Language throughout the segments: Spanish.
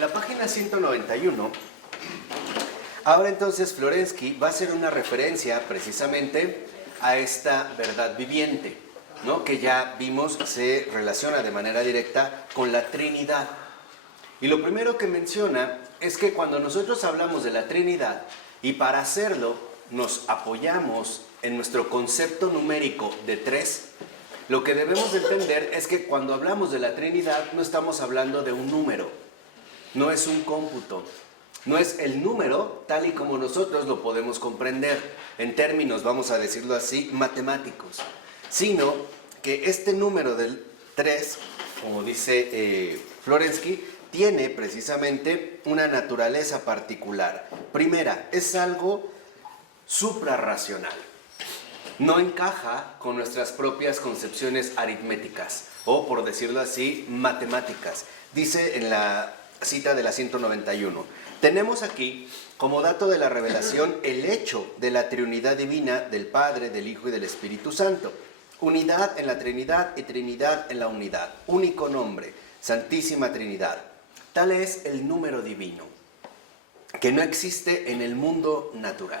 la página 191, ahora entonces Florensky va a hacer una referencia precisamente a esta verdad viviente, ¿no? Que ya vimos se relaciona de manera directa con la Trinidad. Y lo primero que menciona es que cuando nosotros hablamos de la Trinidad, y para hacerlo nos apoyamos en nuestro concepto numérico de 3, lo que debemos de entender es que cuando hablamos de la Trinidad no estamos hablando de un número, no es un cómputo, no es el número tal y como nosotros lo podemos comprender en términos, vamos a decirlo así, matemáticos, sino que este número del 3, como dice Florensky, tiene precisamente una naturaleza particular. Primera, es algo suprarracional. No encaja con nuestras propias concepciones aritméticas, o por decirlo así, matemáticas. Dice en la cita de la 191, tenemos aquí, como dato de la revelación, el hecho de la triunidad divina del Padre, del Hijo y del Espíritu Santo. Unidad en la Trinidad y Trinidad en la unidad. Único nombre, Santísima Trinidad. Tal es el número divino, que no existe en el mundo natural.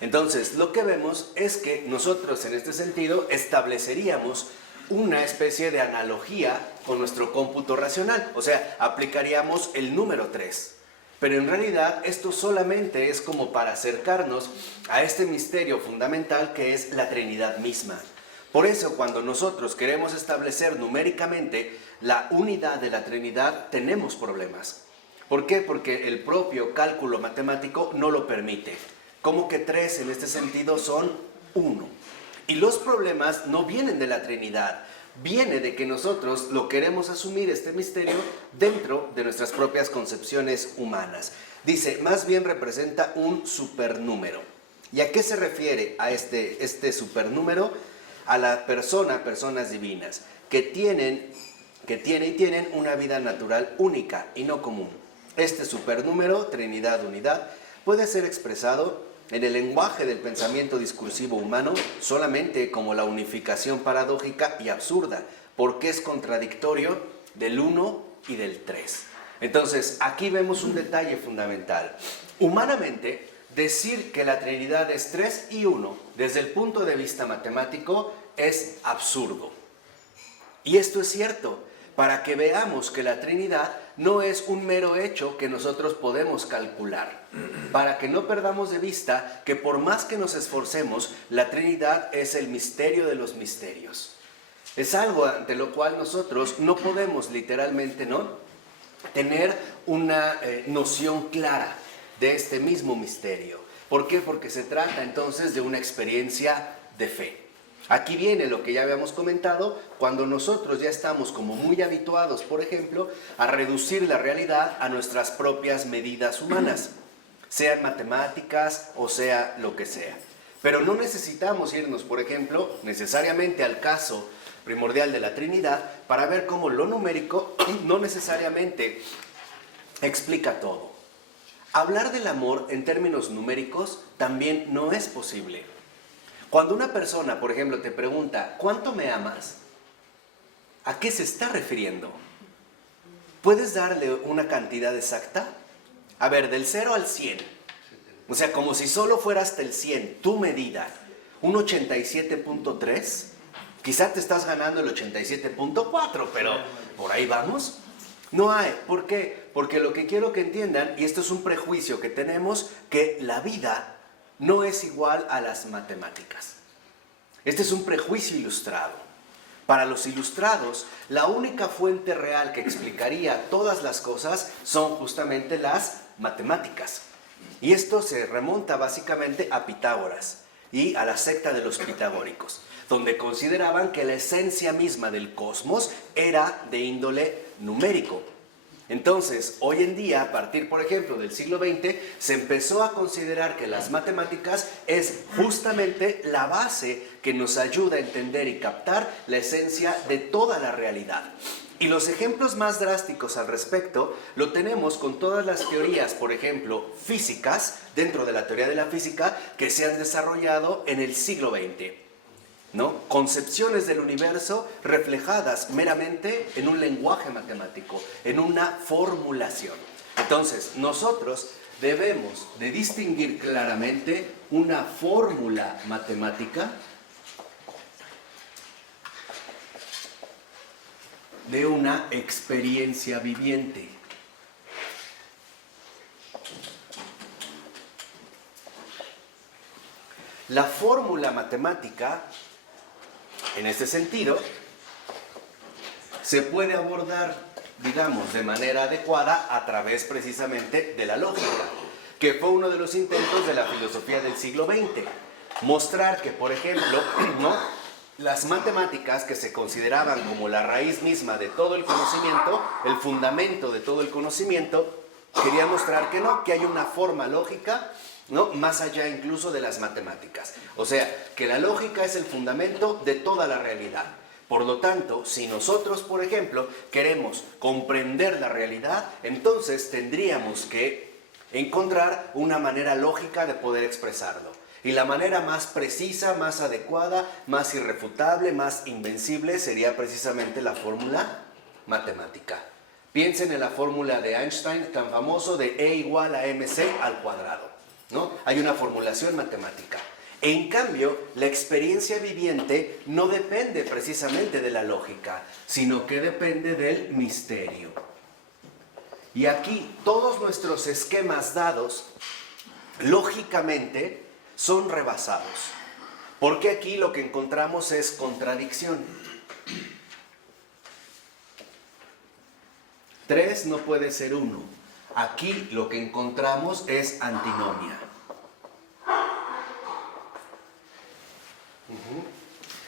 Entonces, lo que vemos es que nosotros en este sentido estableceríamos una especie de analogía con nuestro cómputo racional, o sea, aplicaríamos el número 3. Pero en realidad esto solamente es como para acercarnos a este misterio fundamental que es la Trinidad misma. Por eso, cuando nosotros queremos establecer numéricamente la unidad de la Trinidad, tenemos problemas. ¿Por qué? Porque el propio cálculo matemático no lo permite. Como que 3 en este sentido son 1. Y los problemas no vienen de la Trinidad, viene de que nosotros lo queremos asumir este misterio dentro de nuestras propias concepciones humanas. Dice, más bien representa un supernúmero. ¿Y a qué se refiere a este supernúmero? A la personas divinas, que tienen una vida natural única y no común. Este supernúmero, Trinidad, unidad, puede ser expresado en el lenguaje del pensamiento discursivo humano solamente como la unificación paradójica y absurda, porque es contradictorio del 1 y del 3. Entonces, aquí vemos un detalle fundamental. Humanamente, decir que la Trinidad es 3 y 1, desde el punto de vista matemático, es absurdo. Y esto es cierto, para que veamos que la Trinidad no es un mero hecho que nosotros podemos calcular. Para que no perdamos de vista que por más que nos esforcemos, la Trinidad es el misterio de los misterios. Es algo ante lo cual nosotros no podemos literalmente, ¿no?, tener una noción clara de este mismo misterio. ¿Por qué? Porque se trata entonces de una experiencia de fe. Aquí viene lo que ya habíamos comentado, cuando nosotros ya estamos como muy habituados, por ejemplo, a reducir la realidad a nuestras propias medidas humanas, sean matemáticas o sea lo que sea. Pero no necesitamos irnos, por ejemplo, necesariamente al caso primordial de la Trinidad para ver cómo lo numérico no necesariamente explica todo. Hablar del amor en términos numéricos también no es posible. Cuando una persona, por ejemplo, te pregunta, ¿cuánto me amas?, ¿a qué se está refiriendo? ¿Puedes darle una cantidad exacta? A ver, del 0 al 100. O sea, como si solo fuera hasta el 100, tu medida, un 87.3, quizá te estás ganando el 87.4, pero por ahí vamos. No hay. ¿Por qué? Porque lo que quiero que entiendan, y esto es un prejuicio que tenemos, que la vida no es igual a las matemáticas. Este es un prejuicio ilustrado. Para los ilustrados, la única fuente real que explicaría todas las cosas son justamente las matemáticas. Y esto se remonta básicamente a Pitágoras y a la secta de los pitagóricos, donde consideraban que la esencia misma del cosmos era de índole numérico. Entonces, hoy en día, a partir, por ejemplo, del siglo XX, se empezó a considerar que las matemáticas es justamente la base que nos ayuda a entender y captar la esencia de toda la realidad. Y los ejemplos más drásticos al respecto lo tenemos con todas las teorías, por ejemplo, físicas, dentro de la teoría de la física, que se han desarrollado en el siglo XX. ¿no? Concepciones del universo reflejadas meramente en un lenguaje matemático, en una formulación. Entonces, nosotros debemos de distinguir claramente una fórmula matemática de una experiencia viviente. La fórmula matemática, en este sentido, se puede abordar, digamos, de manera adecuada a través precisamente de la lógica, que fue uno de los intentos de la filosofía del siglo XX. Mostrar que, por ejemplo, ¿no?, las matemáticas, que se consideraban como la raíz misma de todo el conocimiento, el fundamento de todo el conocimiento, quería mostrar que no, que hay una forma lógica, ¿no?, más allá incluso de las matemáticas. O sea, que la lógica es el fundamento de toda la realidad. Por lo tanto, si nosotros, por ejemplo, queremos comprender la realidad, entonces tendríamos que encontrar una manera lógica de poder expresarlo. Y la manera más precisa, más adecuada, más irrefutable, más invencible sería precisamente la fórmula matemática. Piensen en la fórmula de Einstein tan famoso de E igual a mc al cuadrado, ¿no? Hay una formulación matemática. En cambio, la experiencia viviente no depende precisamente de la lógica, sino que depende del misterio. Y aquí todos nuestros esquemas dados, lógicamente, son rebasados. Porque aquí lo que encontramos es contradicción. 3 no puede ser 1. Aquí lo que encontramos es antinomia.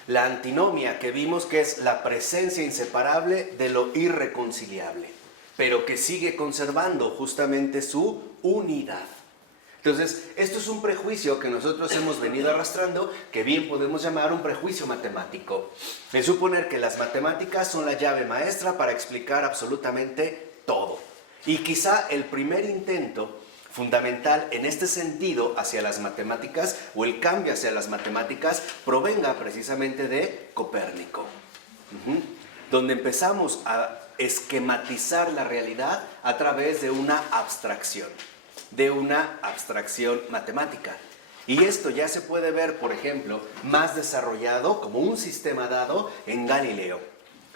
La antinomia que vimos que es la presencia inseparable de lo irreconciliable, pero que sigue conservando justamente su unidad. Entonces, esto es un prejuicio que nosotros hemos venido arrastrando, que bien podemos llamar un prejuicio matemático. Es suponer que las matemáticas son la llave maestra para explicar absolutamente todo. Y quizá el primer intento fundamental en este sentido hacia las matemáticas, o el cambio hacia las matemáticas, provenga precisamente de Copérnico, donde empezamos a esquematizar la realidad a través de una abstracción matemática. Y esto ya se puede ver, por ejemplo, más desarrollado como un sistema dado en Galileo.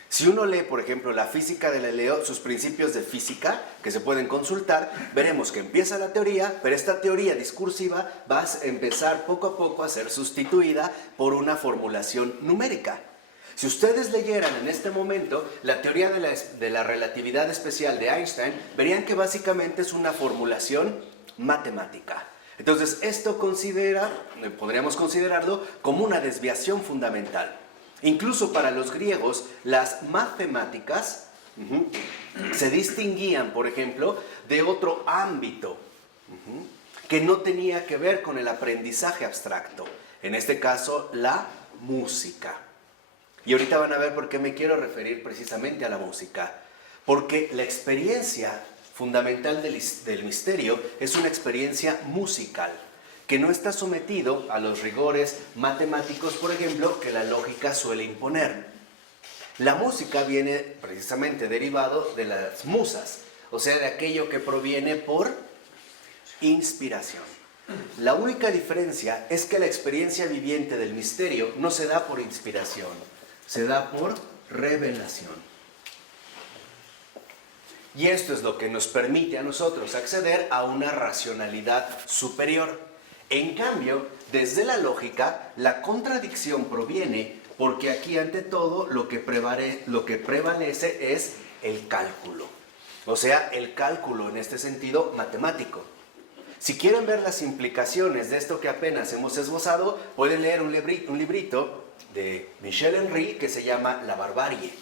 Si uno lee, por ejemplo, la física de Galileo, sus principios de física, que se pueden consultar, veremos que empieza la teoría, pero esta teoría discursiva va a empezar poco a poco a ser sustituida por una formulación numérica. Si ustedes leyeran en este momento la teoría de la relatividad especial de Einstein, verían que básicamente es una formulación matemática. Entonces, esto podríamos considerarlo como una desviación fundamental. Incluso para los griegos, las matemáticas se distinguían, por ejemplo, de otro ámbito que no tenía que ver con el aprendizaje abstracto. En este caso, la música. Y ahorita van a ver por qué me quiero referir precisamente a la música. Porque la experiencia fundamental del misterio es una experiencia musical, que no está sometido a los rigores matemáticos, por ejemplo, que la lógica suele imponer. La música viene precisamente derivado de las musas, o sea, de aquello que proviene por inspiración. La única diferencia es que la experiencia viviente del misterio no se da por inspiración, se da por revelación. Y esto es lo que nos permite a nosotros acceder a una racionalidad superior. En cambio, desde la lógica, la contradicción proviene porque aquí ante todo lo que prevalece es el cálculo. O sea, el cálculo en este sentido matemático. Si quieren ver las implicaciones de esto que apenas hemos esbozado, pueden leer un librito de Michel Henry que se llama La barbarie.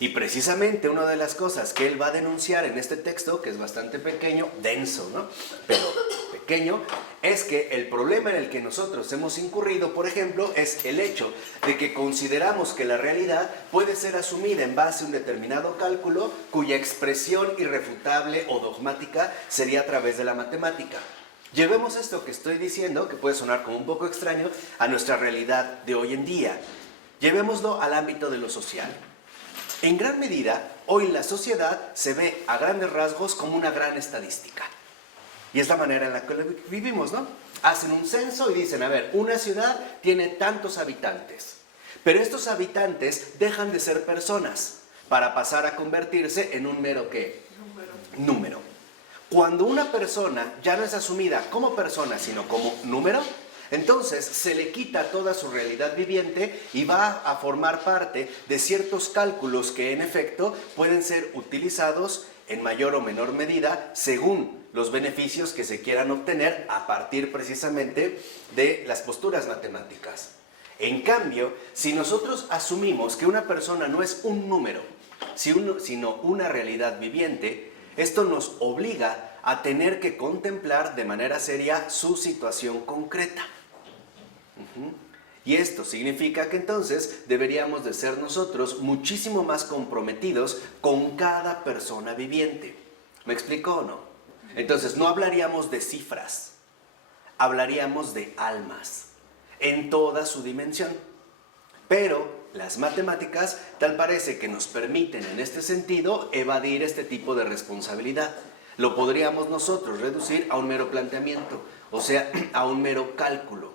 Y precisamente una de las cosas que él va a denunciar en este texto, que es bastante pequeño, denso, ¿no?, pero pequeño, es que el problema en el que nosotros hemos incurrido, por ejemplo, es el hecho de que consideramos que la realidad puede ser asumida en base a un determinado cálculo cuya expresión irrefutable o dogmática sería a través de la matemática. Llevemos esto que estoy diciendo, que puede sonar como un poco extraño, a nuestra realidad de hoy en día. Llevémoslo al ámbito de lo social. En gran medida, hoy la sociedad se ve a grandes rasgos como una gran estadística. Y es la manera en la que vivimos, ¿no? Hacen un censo y dicen, a ver, una ciudad tiene tantos habitantes. Pero estos habitantes dejan de ser personas para pasar a convertirse en un mero ¿qué? Número. Cuando una persona ya no es asumida como persona, sino como número, entonces se le quita toda su realidad viviente y va a formar parte de ciertos cálculos que en efecto pueden ser utilizados en mayor o menor medida según los beneficios que se quieran obtener a partir precisamente de las posturas matemáticas. En cambio, si nosotros asumimos que una persona no es un número, sino una realidad viviente, esto nos obliga a tener que contemplar de manera seria su situación concreta. Y esto significa que entonces deberíamos de ser nosotros muchísimo más comprometidos con cada persona viviente. ¿Me explico o no? Entonces no hablaríamos de cifras, hablaríamos de almas en toda su dimensión. Pero las matemáticas tal parece que nos permiten en este sentido evadir este tipo de responsabilidad. Lo podríamos nosotros reducir a un mero planteamiento, o sea, a un mero cálculo.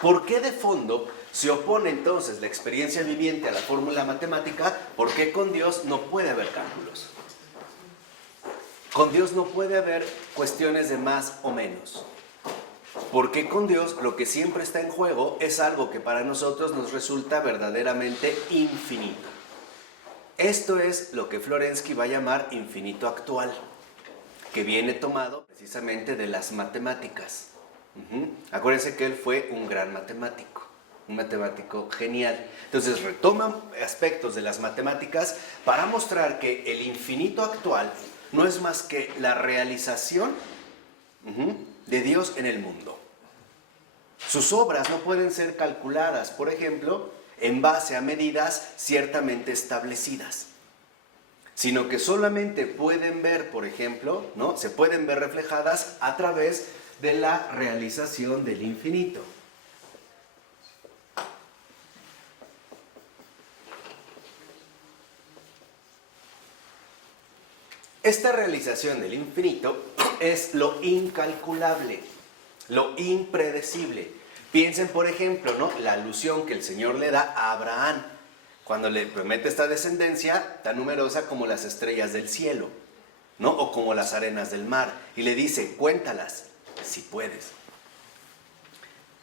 ¿Por qué de fondo se opone entonces la experiencia viviente a la fórmula matemática? ¿Por qué con Dios no puede haber cálculos? Con Dios no puede haber cuestiones de más o menos. Porque con Dios lo que siempre está en juego es algo que para nosotros nos resulta verdaderamente infinito. Esto es lo que Florensky va a llamar infinito actual, que viene tomado precisamente de las matemáticas. Acuérdense que él fue un gran matemático, un matemático genial. Entonces retoma aspectos de las matemáticas para mostrar que el infinito actual no es más que la realización de Dios en el mundo. Sus obras no pueden ser calculadas, por ejemplo, en base a medidas ciertamente establecidas, sino que solamente pueden ver, por ejemplo, ¿no? Se pueden ver reflejadas a través de la realización del infinito. Esta realización del infinito es lo incalculable, lo impredecible. Piensen, por ejemplo, ¿no? La alusión que el Señor le da a Abraham cuando le promete esta descendencia tan numerosa como las estrellas del cielo, ¿no? O como las arenas del mar. Y le dice, cuéntalas, si puedes.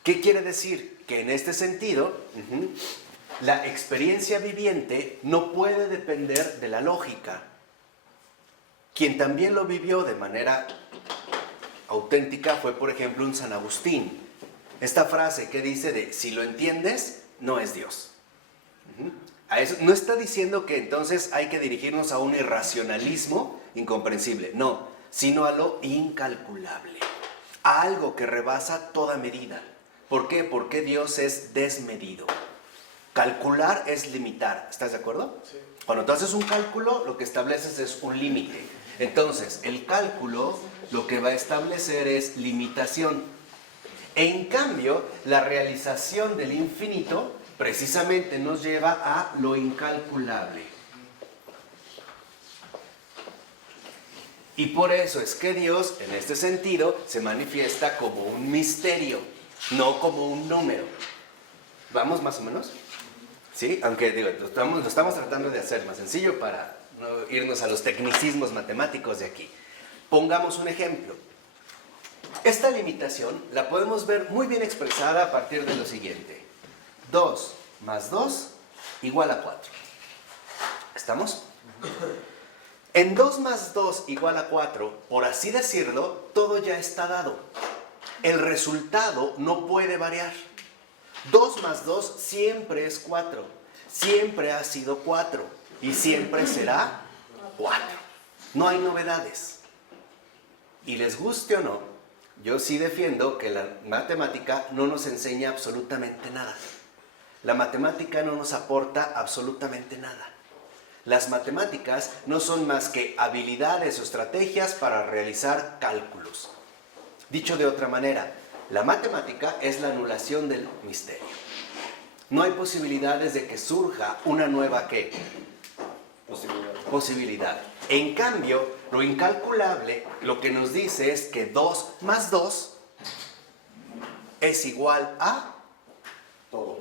¿Qué quiere decir? Que en este sentido, la experiencia viviente no puede depender de la lógica. Quien también lo vivió de manera auténtica fue, por ejemplo, un San Agustín. Esta frase que dice de, si lo entiendes, no es Dios. A eso, no está diciendo que entonces hay que dirigirnos a un irracionalismo incomprensible, no, sino a lo incalculable, a algo que rebasa toda medida. ¿Por qué? Porque Dios es desmedido. Calcular es limitar, ¿estás de acuerdo? Sí. Cuando tú haces un cálculo, lo que estableces es un límite. Entonces, el cálculo lo que va a establecer es limitación. En cambio, la realización del infinito precisamente nos lleva a lo incalculable. Y por eso es que Dios, en este sentido, se manifiesta como un misterio, no como un número. ¿Vamos más o menos? ¿Sí? Aunque digo, lo estamos tratando de hacer más sencillo para no irnos a los tecnicismos matemáticos de aquí. Pongamos un ejemplo. Esta limitación la podemos ver muy bien expresada a partir de lo siguiente. 2 más 2 igual a 4. ¿Estamos? En 2 más 2 igual a 4, por así decirlo, todo ya está dado. El resultado no puede variar. 2 más 2 siempre es 4. Siempre ha sido 4. Y siempre será 4. No hay novedades. Y les guste o no, yo sí defiendo que la matemática no nos enseña absolutamente nada. La matemática no nos aporta absolutamente nada. Las matemáticas no son más que habilidades o estrategias para realizar cálculos. Dicho de otra manera, la matemática es la anulación del misterio. no hay posibilidades de que surja una nueva ¿qué? Posibilidad. En cambio, lo incalculable lo que nos dice es que 2 más 2 es igual a Todo.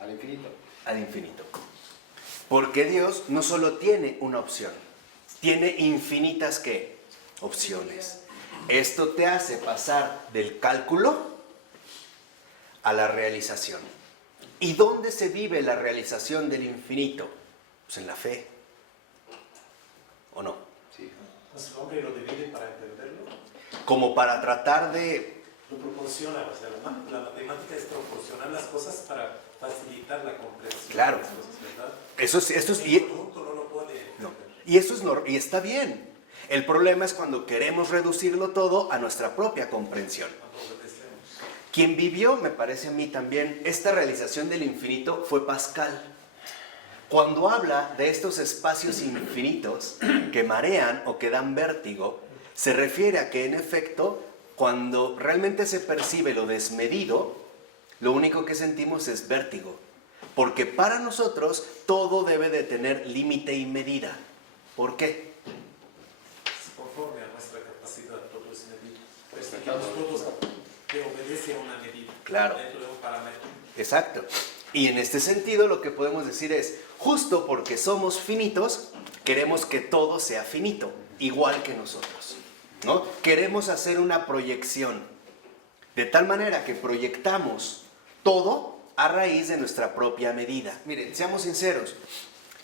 Al infinito. Al infinito. Porque Dios no solo tiene una opción, tiene infinitas ¿qué? Opciones. Esto te hace pasar del cálculo a la realización. ¿Y dónde se vive la realización del infinito? Pues en la fe. ¿O no? Sí. Entonces el hombre lo divide para entenderlo. Como para tratar de... Lo proporciona, o sea, la matemática es proporcionar las cosas para facilitar la comprensión Claro. de las cosas, ¿verdad? Esto es El conjunto no lo puede entender. no. Y eso es y está bien. El problema es cuando queremos reducirlo todo a nuestra propia comprensión. Quien vivió, me parece a mí también, esta realización del infinito fue Pascal. Cuando habla de estos espacios infinitos que marean o que dan vértigo, se refiere a que en efecto, cuando realmente se percibe lo desmedido, lo único que sentimos es vértigo. Porque para nosotros todo debe de tener límite y medida. ¿Por qué? Conforme a nuestra capacidad, todo es medido. Respetamos todos que obedece a una medida. Claro. Dentro de un parámetro. Exacto. Y en este sentido lo que podemos decir es, justo porque somos finitos, queremos que todo sea finito, igual que nosotros, ¿no? Queremos hacer una proyección, de tal manera que proyectamos todo a raíz de nuestra propia medida. Miren, seamos sinceros,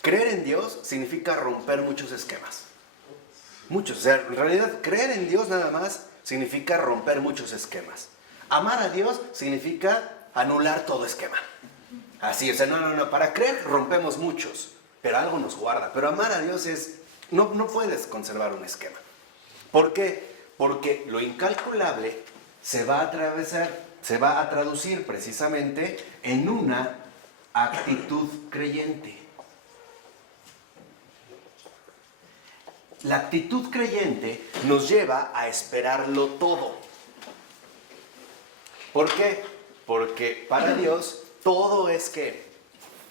creer en Dios significa romper muchos esquemas. Muchos, o sea, en realidad creer en Dios nada más significa romper muchos esquemas. Amar a Dios significa anular todo esquema. Así, o sea, no, para creer rompemos muchos, pero algo nos guarda. Pero amar a Dios es, no puedes conservar un esquema. ¿Por qué? Porque lo incalculable se va a traducir precisamente en una actitud creyente. La actitud creyente nos lleva a esperarlo todo. ¿Por qué? Porque para Dios todo es ¿qué?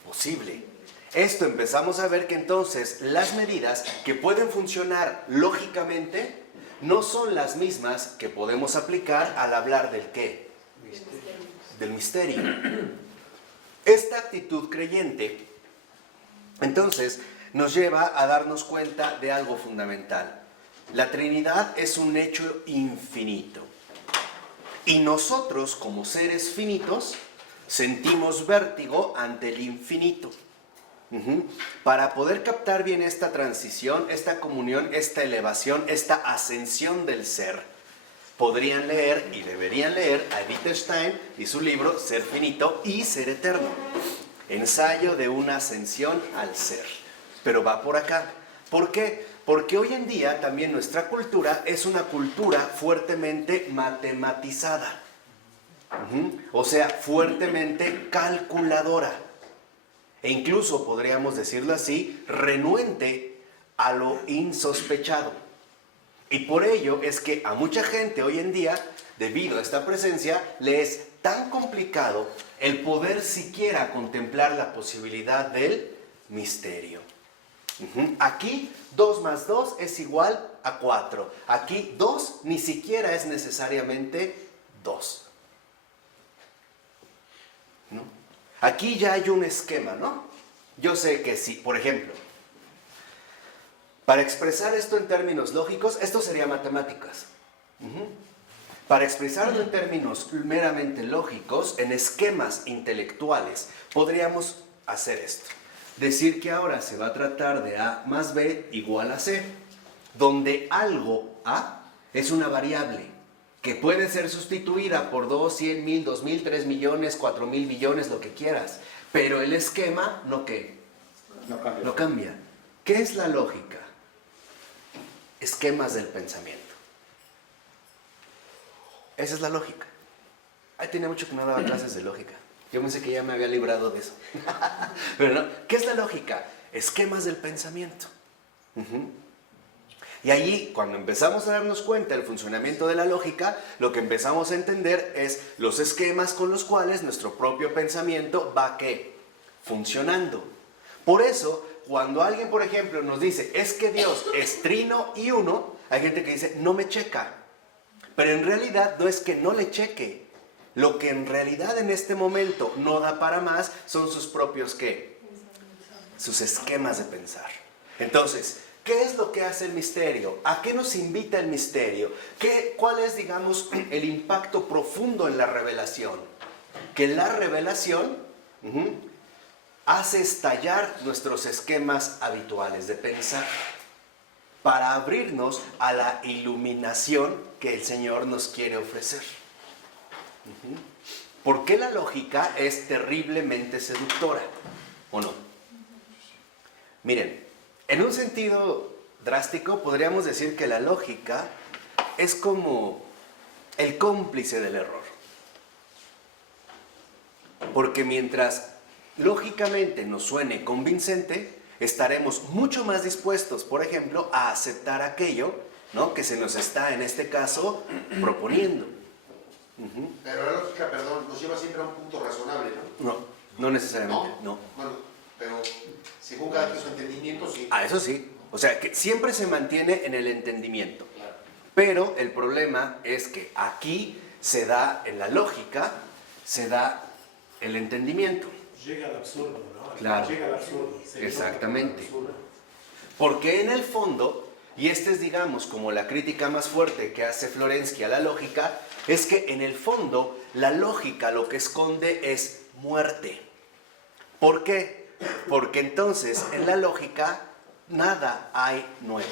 Posible. Esto empezamos a ver que entonces las medidas que pueden funcionar lógicamente no son las mismas que podemos aplicar al hablar del ¿qué? Del misterio. Esta actitud creyente entonces nos lleva a darnos cuenta de algo fundamental. La Trinidad es un hecho infinito. Y nosotros, como seres finitos, sentimos vértigo ante el infinito. Para poder captar bien esta transición, esta comunión, esta elevación, esta ascensión del ser, podrían leer y deberían leer a Wittgenstein y su libro Ser finito y ser eterno. Ensayo de una ascensión al ser. Pero va por acá. ¿Por qué? Porque hoy en día también nuestra cultura es una cultura fuertemente matematizada. O sea, fuertemente calculadora. E incluso, podríamos decirlo así, renuente a lo insospechado. Y por ello es que a mucha gente hoy en día, debido a esta presencia, le es tan complicado el poder siquiera contemplar la posibilidad del misterio. Aquí 2 más 2 es igual a 4. Aquí 2 ni siquiera es necesariamente 2. ¿No? Aquí ya hay un esquema, ¿no? Yo sé que si, por ejemplo, para expresar esto en términos lógicos, esto sería matemáticas. Para expresarlo en términos meramente lógicos, en esquemas intelectuales, podríamos hacer esto. Decir que ahora se va a tratar de A más B igual a C, donde algo A es una variable que puede ser sustituida por 2, 100, 1000, 2000, 3 millones, 4000 billones, lo que quieras. Pero el esquema, ¿no qué? No cambia. ¿Qué es la lógica? Esquemas del pensamiento. Esa es la lógica. Ahí tenía mucho que no daba clases de lógica. Yo pensé que ya me había librado de eso. Pero no, ¿qué es la lógica? Esquemas del pensamiento. Y allí, cuando empezamos a darnos cuenta del funcionamiento de la lógica, lo que empezamos a entender es los esquemas con los cuales nuestro propio pensamiento va, ¿qué? Funcionando. Por eso, cuando alguien, por ejemplo, nos dice, es que Dios es trino y uno, hay gente que dice, no me checa. Pero en realidad no es que no le cheque. Lo que en realidad en este momento no da para más son sus propios, ¿qué? Sus esquemas de pensar. Entonces, ¿qué es lo que hace el misterio? ¿A qué nos invita el misterio? ¿Cuál es, digamos, el impacto profundo en la revelación? Que la revelación hace estallar nuestros esquemas habituales de pensar para abrirnos a la iluminación que el Señor nos quiere ofrecer. ¿Por qué la lógica es terriblemente seductora? ¿O no? Miren, en un sentido drástico podríamos decir que la lógica es como el cómplice del error. Porque mientras lógicamente nos suene convincente, estaremos mucho más dispuestos, por ejemplo, a aceptar aquello, ¿no?, que se nos está, en este caso, proponiendo. Pero la lógica, perdón, nos lleva siempre a un punto razonable, ¿no? No necesariamente, no. Bueno, pero según cada quien su entendimiento, sí. Eso sí. O sea, que siempre se mantiene en el entendimiento. Claro. Pero el problema es que aquí se da, en la lógica, se da el entendimiento. Llega al absurdo, ¿no? Claro. Llega al absurdo. Exactamente. Porque en el fondo, y esta es, digamos, como la crítica más fuerte que hace Florensky a la lógica, es que en el fondo la lógica lo que esconde es muerte. ¿Por qué? Porque entonces en la lógica nada hay nuevo,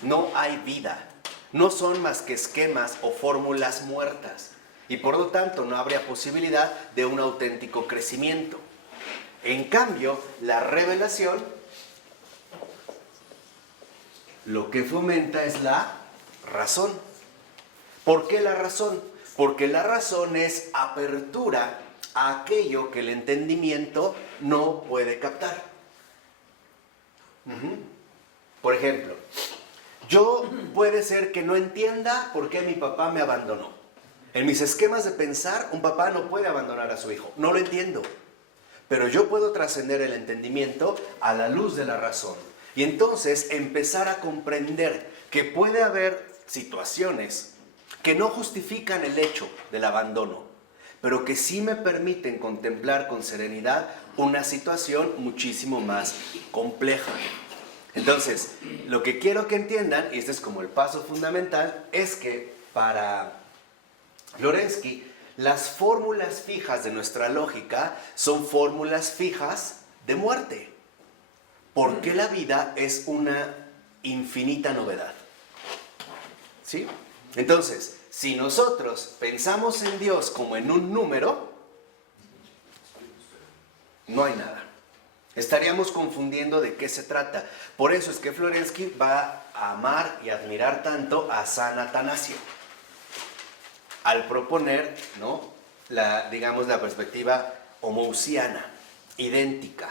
no hay vida, no son más que esquemas o fórmulas muertas y por lo tanto no habría posibilidad de un auténtico crecimiento. En cambio, la revelación lo que fomenta es la razón. ¿Por qué la razón? Porque la razón es apertura a aquello que el entendimiento no puede captar. Por ejemplo, yo puede ser que no entienda por qué mi papá me abandonó. En mis esquemas de pensar, un papá no puede abandonar a su hijo. No lo entiendo. Pero yo puedo trascender el entendimiento a la luz de la razón. Y entonces empezar a comprender que puede haber situaciones que no justifican el hecho del abandono, pero que sí me permiten contemplar con serenidad una situación muchísimo más compleja. Entonces, lo que quiero que entiendan, y este es como el paso fundamental, es que para Florensky, las fórmulas fijas de nuestra lógica son fórmulas fijas de muerte, porque la vida es una infinita novedad. ¿Sí? Entonces, si nosotros pensamos en Dios como en un número, no hay nada. Estaríamos confundiendo de qué se trata. Por eso es que Florensky va a amar y admirar tanto a San Atanasio, al proponer, ¿no?, la perspectiva homoousiana, idéntica,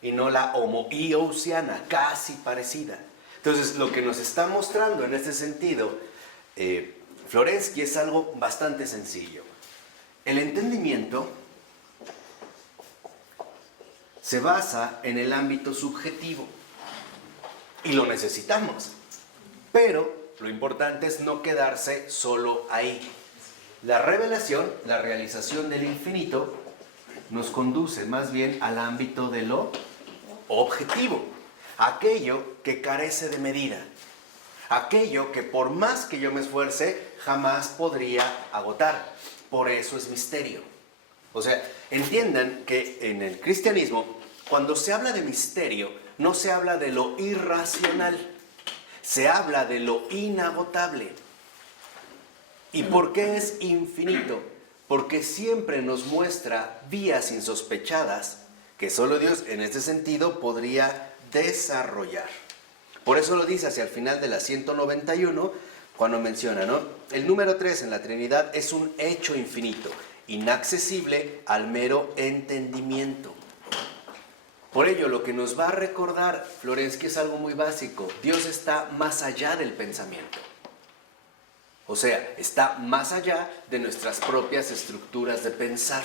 y no la homoiousiana, casi parecida. Entonces, lo que nos está mostrando en este sentido Florensky es algo bastante sencillo. El entendimiento se basa en el ámbito subjetivo y lo necesitamos, pero lo importante es no quedarse solo ahí. La revelación, la realización del infinito, nos conduce más bien al ámbito de lo objetivo, aquello que carece de medida, aquello que por más que yo me esfuerce jamás podría agotar. Por eso es misterio. O sea, entiendan que en el cristianismo, cuando se habla de misterio, no se habla de lo irracional, se habla de lo inagotable. ¿Y por qué es infinito? Porque siempre nos muestra vías insospechadas que solo Dios en este sentido podría desarrollar. Por eso lo dice hacia el final de la 191, cuando menciona, ¿no?, el número 3 en la Trinidad es un hecho infinito, inaccesible al mero entendimiento. Por ello, lo que nos va a recordar Florensky es algo muy básico. Dios está más allá del pensamiento. O sea, está más allá de nuestras propias estructuras de pensar.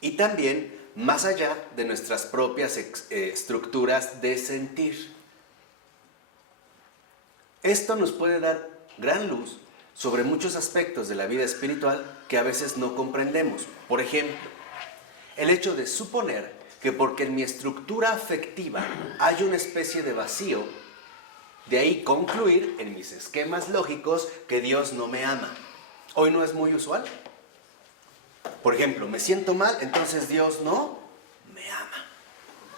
Y también más allá de nuestras propias estructuras de sentir. Esto nos puede dar gran luz sobre muchos aspectos de la vida espiritual que a veces no comprendemos. Por ejemplo, el hecho de suponer que porque en mi estructura afectiva hay una especie de vacío, de ahí concluir en mis esquemas lógicos que Dios no me ama. Hoy no es muy usual. Por ejemplo, me siento mal, entonces Dios no me ama.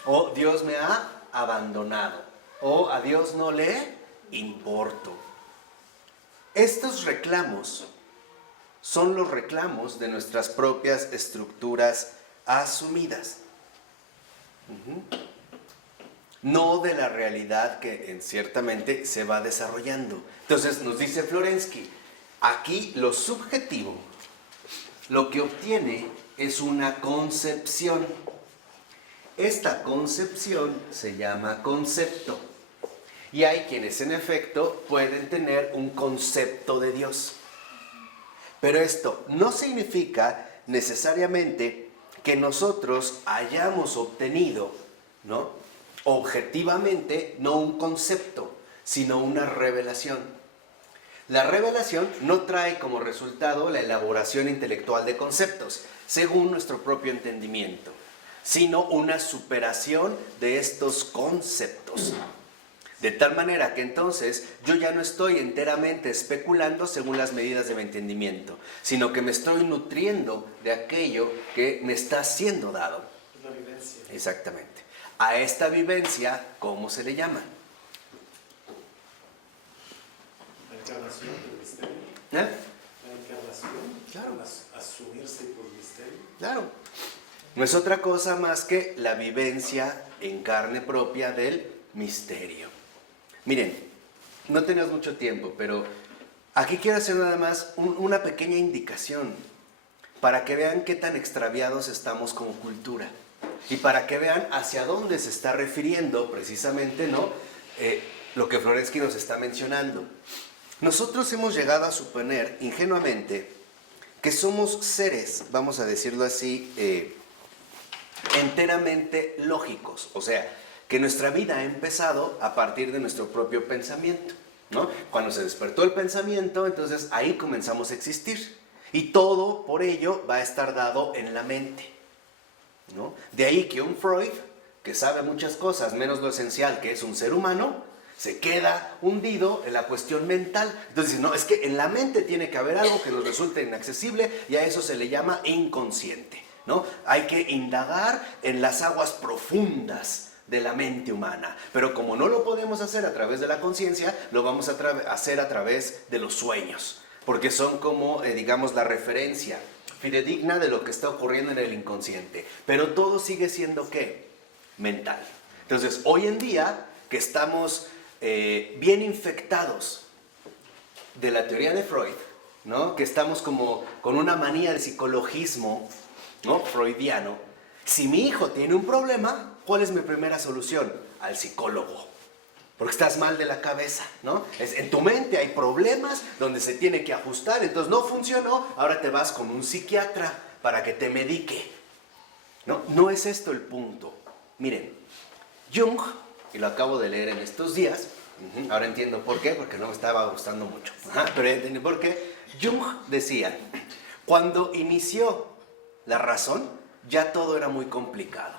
O Dios me ha abandonado. O a Dios no le importo. Estos reclamos son los reclamos de nuestras propias estructuras asumidas. No de la realidad que ciertamente se va desarrollando. Entonces nos dice Florensky, aquí lo subjetivo, lo que obtiene es una concepción. Esta concepción se llama concepto. Y hay quienes en efecto pueden tener un concepto de Dios. Pero esto no significa necesariamente que nosotros hayamos obtenido, ¿no?, objetivamente, no un concepto, sino una revelación. La revelación no trae como resultado la elaboración intelectual de conceptos, según nuestro propio entendimiento, sino una superación de estos conceptos. De tal manera que entonces yo ya no estoy enteramente especulando según las medidas de mi entendimiento, sino que me estoy nutriendo de aquello que me está siendo dado. La vivencia. Exactamente. A esta vivencia, ¿cómo se le llama? La encarnación del misterio. ¿Eh? La encarnación. Claro. Asumirse por misterio. Claro. No es otra cosa más que la vivencia en carne propia del misterio. Miren, no tenemos mucho tiempo, pero aquí quiero hacer nada más una pequeña indicación para que vean qué tan extraviados estamos como cultura y para que vean hacia dónde se está refiriendo precisamente, ¿no?, lo que Florensky nos está mencionando. Nosotros hemos llegado a suponer ingenuamente que somos seres, vamos a decirlo así, enteramente lógicos, o sea, que nuestra vida ha empezado a partir de nuestro propio pensamiento, ¿no? Cuando se despertó el pensamiento, entonces ahí comenzamos a existir. Y todo, por ello, va a estar dado en la mente, ¿no? De ahí que un Freud, que sabe muchas cosas, menos lo esencial, que es un ser humano, se queda hundido en la cuestión mental. Entonces, no, es que en la mente tiene que haber algo que nos resulte inaccesible y a eso se le llama inconsciente, ¿no? Hay que indagar en las aguas profundas de la mente humana, pero como no lo podemos hacer a través de la conciencia, lo vamos a hacer a través de los sueños, porque son como, digamos, la referencia fidedigna de lo que está ocurriendo en el inconsciente, pero todo sigue siendo, ¿qué? Mental. Entonces, hoy en día, que estamos bien infectados de la teoría de Freud, ¿no?, que estamos como con una manía de psicologismo, ¿no?, freudiano. Si mi hijo tiene un problema, ¿cuál es mi primera solución? Al psicólogo. Porque estás mal de la cabeza, ¿no? En tu mente hay problemas donde se tiene que ajustar, entonces no funcionó, ahora te vas con un psiquiatra para que te medique. No, no es esto el punto. Miren, Jung, y lo acabo de leer en estos días, ahora entiendo por qué, porque no me estaba gustando mucho, pero ya entendí por qué. Jung decía, cuando inició la razón, ya todo era muy complicado.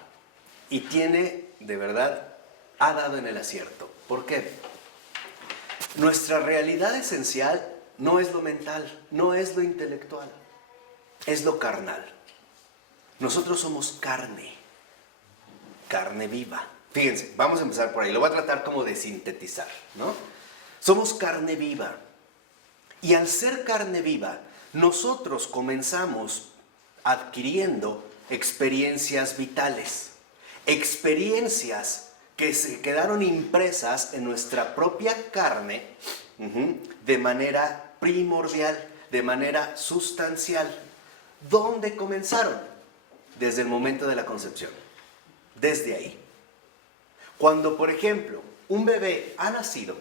Y tiene, de verdad, ha dado en el acierto. ¿Por qué? Nuestra realidad esencial no es lo mental, no es lo intelectual, es lo carnal. Nosotros somos carne, carne viva. Fíjense, vamos a empezar por ahí, lo voy a tratar como de sintetizar, ¿no? Somos carne viva. Y al ser carne viva, nosotros comenzamos adquiriendo experiencias vitales, experiencias que se quedaron impresas en nuestra propia carne de manera primordial, de manera sustancial. ¿Dónde comenzaron? Desde el momento de la concepción. desde ahí. Cuando, por ejemplo, un bebé ha nacido,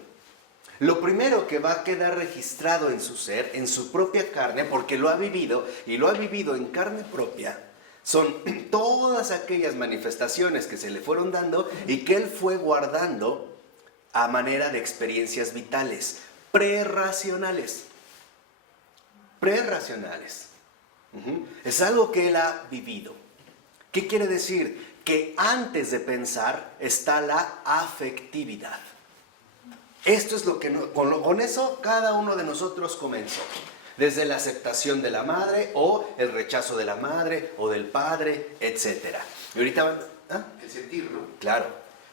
lo primero que va a quedar registrado en su ser, en su propia carne, porque lo ha vivido y lo ha vivido en carne propia, son todas aquellas manifestaciones que se le fueron dando y que él fue guardando a manera de experiencias vitales, prerracionales. Prerracionales. Es algo que él ha vivido. ¿Qué quiere decir? Que antes de pensar está la afectividad. Esto es lo que con eso cada uno de nosotros comenzó. Desde la aceptación de la madre o el rechazo de la madre o del padre, etc. Y ahorita El sentir, ¿no? claro,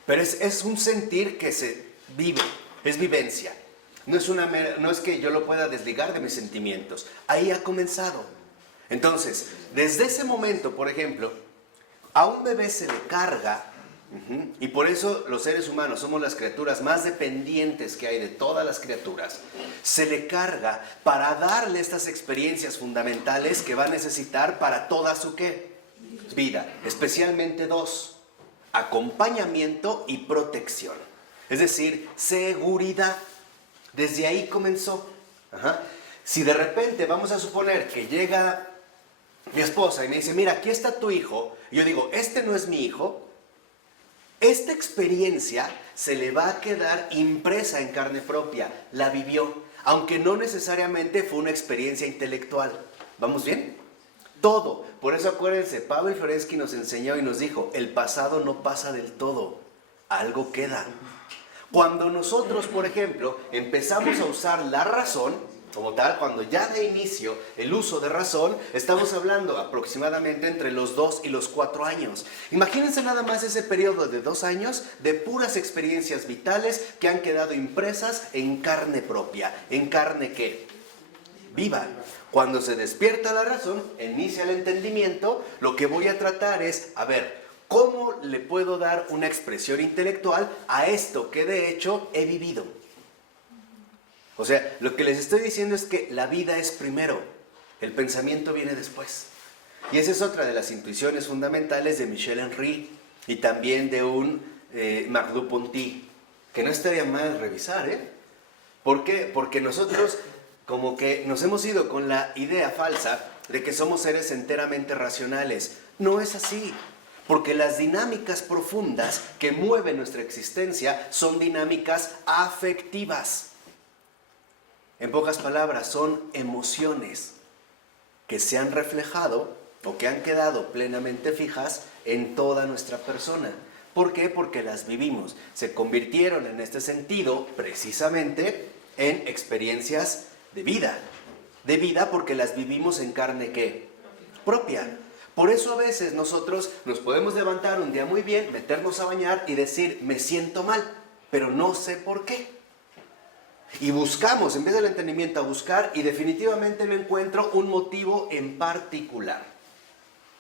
pero es un sentir que se vive, es vivencia. No es que yo lo pueda desligar de mis sentimientos. Ahí ha comenzado. Entonces, desde ese momento, por ejemplo, a un bebé se le carga, y por eso los seres humanos somos las criaturas más dependientes que hay de todas las criaturas, se le carga para darle estas experiencias fundamentales que va a necesitar para toda su ¿qué? Vida, especialmente dos: acompañamiento y protección, es decir, seguridad. Desde ahí comenzó. Si de repente vamos a suponer que llega mi esposa y me dice, mira, aquí está tu hijo, y yo digo, este no es mi hijo, esta experiencia se le va a quedar impresa en carne propia, la vivió, aunque no necesariamente fue una experiencia intelectual. ¿Vamos bien? Todo. Por eso acuérdense, Pavel Florensky nos enseñó y nos dijo, el pasado no pasa del todo, algo queda. Cuando nosotros, por ejemplo, empezamos a usar la razón, como tal, cuando ya de inicio el uso de razón, estamos hablando aproximadamente entre los 2 y los 4 años. Imagínense nada más ese periodo de 2 años de puras experiencias vitales que han quedado impresas en carne propia. ¿En carne qué? Viva. Cuando se despierta la razón, inicia el entendimiento, lo que voy a tratar es, a ver, ¿cómo le puedo dar una expresión intelectual a esto que de hecho he vivido? O sea, lo que les estoy diciendo es que la vida es primero, el pensamiento viene después. Y esa es otra de las intuiciones fundamentales de Michel Henry y también de un Merleau-Ponty, que no estaría mal revisar, ¿eh? ¿Por qué? Porque nosotros como que nos hemos ido con la idea falsa de que somos seres enteramente racionales. No es así. Porque las dinámicas profundas que mueven nuestra existencia son dinámicas afectivas. En pocas palabras, son emociones que se han reflejado o que han quedado plenamente fijas en toda nuestra persona. ¿Por qué? Porque las vivimos. Se convirtieron en este sentido precisamente en experiencias de vida. De vida porque las vivimos en carne ¿qué? Propia. Por eso a veces nosotros nos podemos levantar un día muy bien, meternos a bañar y decir, me siento mal, pero no sé por qué. Y buscamos, empieza el entendimiento a buscar y definitivamente no encuentro un motivo en particular.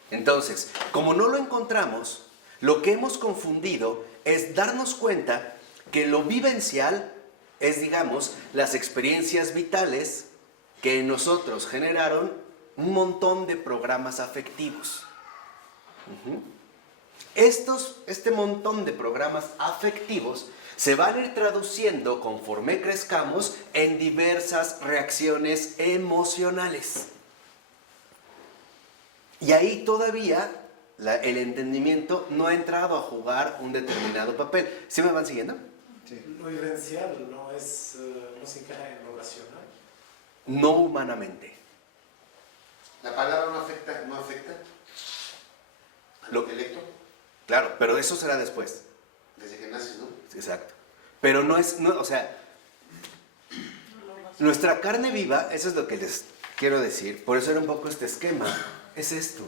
Entonces, como no lo encontramos, lo que hemos confundido es darnos cuenta que lo vivencial es, digamos, las experiencias vitales que en nosotros generaron un montón de programas afectivos. Este montón de programas afectivos se van a ir traduciendo conforme crezcamos en diversas reacciones emocionales. Y ahí todavía el entendimiento no ha entrado a jugar un determinado papel. ¿Sí me van siguiendo? Sí. Lo vivencial no se encaja en lo racional. No humanamente. ¿La palabra no afecta al intelecto? Claro, pero eso será después. Desde que naces, ¿no? Exacto. Pero o sea, nuestra carne viva, eso es lo que les quiero decir, por eso era un poco este esquema, es esto.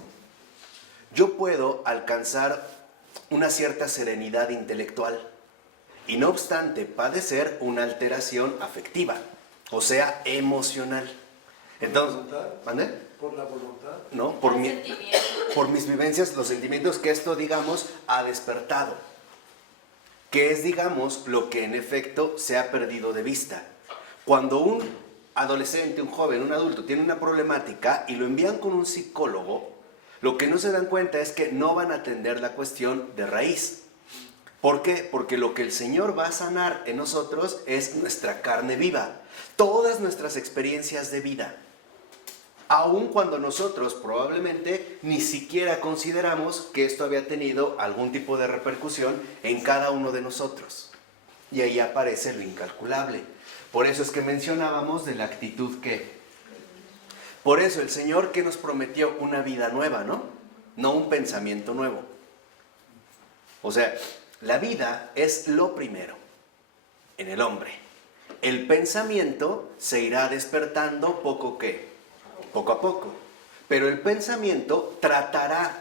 Yo puedo alcanzar una cierta serenidad intelectual y no obstante padecer una alteración afectiva, o sea, emocional. Entonces, ¿mande? ¿Por la voluntad? No, por mis vivencias, los sentimientos que esto, digamos, ha despertado. Que es, digamos, lo que en efecto se ha perdido de vista. Cuando un adolescente, un joven, un adulto tiene una problemática y lo envían con un psicólogo, Lo que no se dan cuenta es que no van a atender la cuestión de raíz. ¿Por qué? Porque lo que el Señor va a sanar en nosotros es nuestra carne viva, todas nuestras experiencias de vida. Aun cuando nosotros probablemente ni siquiera consideramos que esto había tenido algún tipo de repercusión en cada uno de nosotros. Y ahí aparece lo incalculable. Por eso es que mencionábamos de la actitud que... Por eso el Señor que nos prometió una vida nueva, ¿no? No un pensamiento nuevo. O sea, la vida es lo primero en el hombre. El pensamiento se irá despertando poco a poco. Pero el pensamiento tratará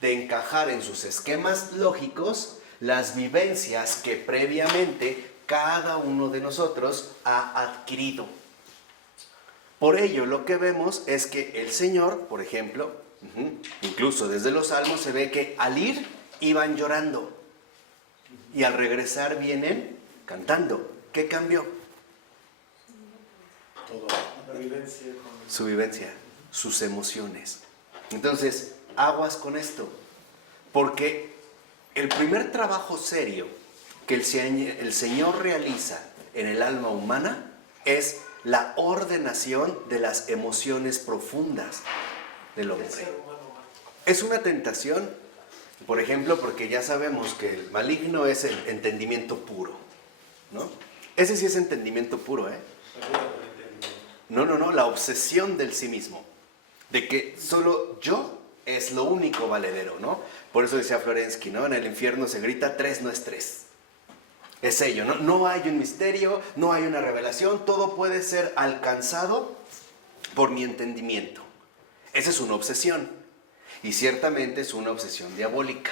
de encajar en sus esquemas lógicos las vivencias que previamente cada uno de nosotros ha adquirido. Por ello, lo que vemos es que el Señor, por ejemplo, incluso desde los Salmos se ve que al ir iban llorando y al regresar vienen cantando. ¿Qué cambió? Todo. La vivencia con... Su vivencia, sus emociones. Entonces, aguas con esto, porque el primer trabajo serio que el Señor realiza en el alma humana es la ordenación de las emociones profundas del hombre. Es una tentación, por ejemplo, porque ya sabemos que el maligno es el entendimiento puro, ¿no? Ese sí es entendimiento puro, ¿eh? No, la obsesión del sí mismo, de que solo yo es lo único valedero, ¿no? Por eso decía Florensky, ¿no? En el infierno se grita 3 no es 3. Es ello, ¿no? No hay un misterio, no hay una revelación, todo puede ser alcanzado por mi entendimiento. Esa es una obsesión, y ciertamente es una obsesión diabólica,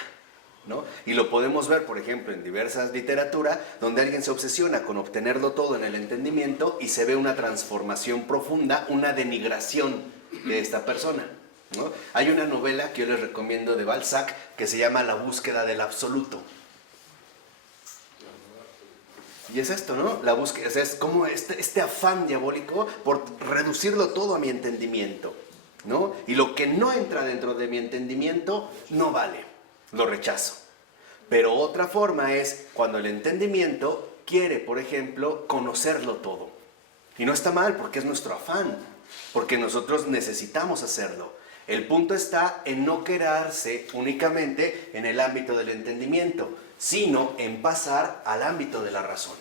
¿no? Y lo podemos ver, por ejemplo, en diversas literaturas, donde alguien se obsesiona con obtenerlo todo en el entendimiento y se ve una transformación profunda, una denigración de esta persona, ¿no? Hay una novela que yo les recomiendo de Balzac que se llama La búsqueda del absoluto. Y es esto, ¿no? La búsqueda, o sea, es como este afán diabólico por reducirlo todo a mi entendimiento, ¿no? Y lo que no entra dentro de mi entendimiento no vale, lo rechazo. Pero otra forma es cuando el entendimiento quiere, por ejemplo, conocerlo todo. Y no está mal porque es nuestro afán, porque nosotros necesitamos hacerlo. El punto está en no quedarse únicamente en el ámbito del entendimiento, sino en pasar al ámbito de la razón.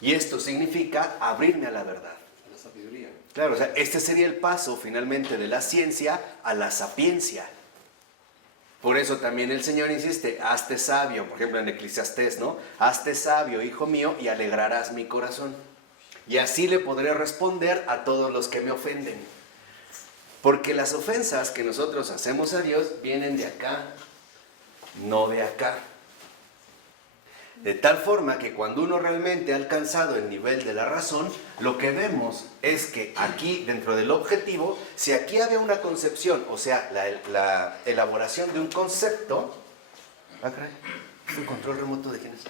Y esto significa abrirme a la verdad. La sabiduría. Claro, o sea, este sería el paso finalmente de la ciencia a la sapiencia. Por eso también el Señor insiste, hazte sabio, por ejemplo en Eclesiastés, ¿no? Hazte sabio, hijo mío, y alegrarás mi corazón. Y así le podré responder a todos los que me ofenden. Porque las ofensas que nosotros hacemos a Dios vienen de acá, no de acá. De tal forma que cuando uno realmente ha alcanzado el nivel de la razón, lo que vemos es que aquí, dentro del objetivo, si aquí había una concepción, o sea, la elaboración de un concepto... Ah, caray, ¿el control remoto de quién es?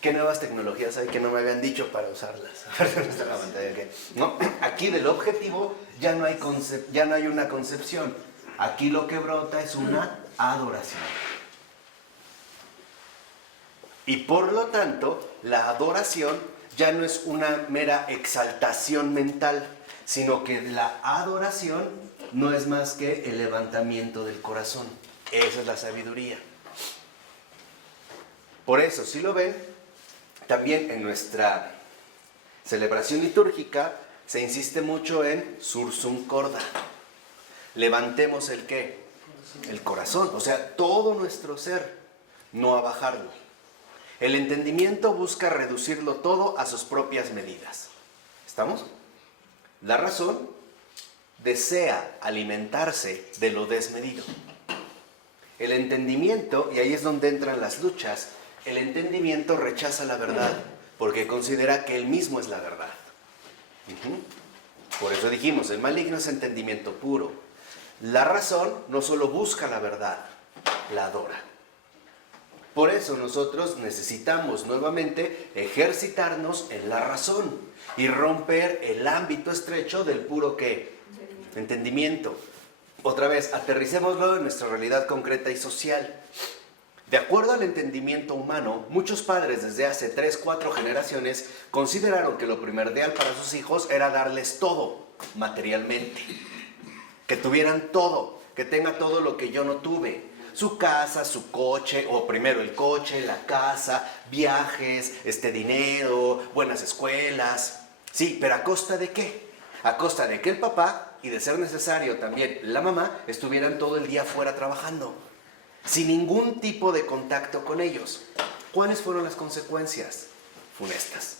¿Qué nuevas tecnologías hay que no me habían dicho para usarlas? No, aquí del objetivo ya no hay una concepción. Aquí lo que brota es una adoración. Y por lo tanto, la adoración ya no es una mera exaltación mental, sino que la adoración no es más que el levantamiento del corazón. Esa es la sabiduría. Por eso, si lo ven, también en nuestra celebración litúrgica se insiste mucho en sursum corda. Levantemos el ¿qué? El corazón, o sea, todo nuestro ser, no a bajarlo. El entendimiento busca reducirlo todo a sus propias medidas. ¿Estamos? La razón desea alimentarse de lo desmedido. El entendimiento, y ahí es donde entran las luchas, el entendimiento rechaza la verdad porque considera que él mismo es la verdad. Por eso dijimos, el maligno es entendimiento puro. La razón no solo busca la verdad, la adora. Por eso nosotros necesitamos nuevamente ejercitarnos en la razón y romper el ámbito estrecho del puro ¿qué? Entendimiento. Otra vez, aterricémoslo en nuestra realidad concreta y social. De acuerdo al entendimiento humano, muchos padres desde hace 3, 4 generaciones consideraron que lo primordial para sus hijos era darles todo, materialmente. Que tuvieran todo, que tenga todo lo que yo no tuve. Su casa, su coche, o primero el coche, la casa, viajes, dinero, buenas escuelas. Sí, pero ¿a costa de qué? A costa de que el papá, y de ser necesario también la mamá, estuvieran todo el día fuera trabajando, sin ningún tipo de contacto con ellos. ¿Cuáles fueron las consecuencias? Funestas.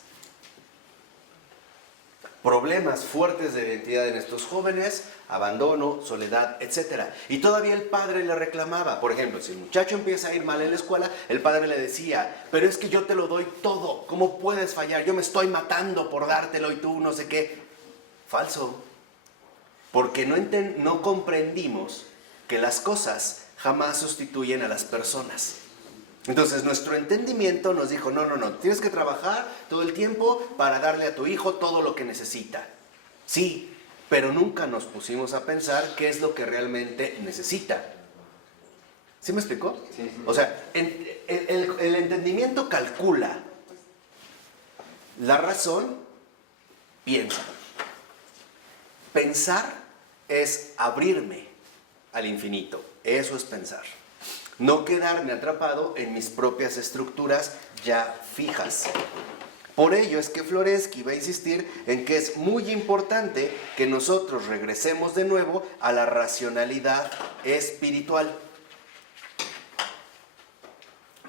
Problemas fuertes de identidad en estos jóvenes, abandono, soledad, etc. Y todavía el padre le reclamaba. Por ejemplo, si el muchacho empieza a ir mal en la escuela, el padre le decía, pero es que yo te lo doy todo, ¿cómo puedes fallar? Yo me estoy matando por dártelo y tú no sé qué. Falso. Porque no comprendimos que las cosas jamás sustituyen a las personas. Entonces nuestro entendimiento nos dijo, no, tienes que trabajar todo el tiempo para darle a tu hijo todo lo que necesita. Sí, pero nunca nos pusimos a pensar qué es lo que realmente necesita. ¿Sí me explicó? Sí. O sea, el entendimiento calcula, la razón piensa. Pensar es abrirme al infinito, eso es pensar. No quedarme atrapado en mis propias estructuras ya fijas. Por ello es que Florensky va a insistir en que es muy importante que nosotros regresemos de nuevo a la racionalidad espiritual.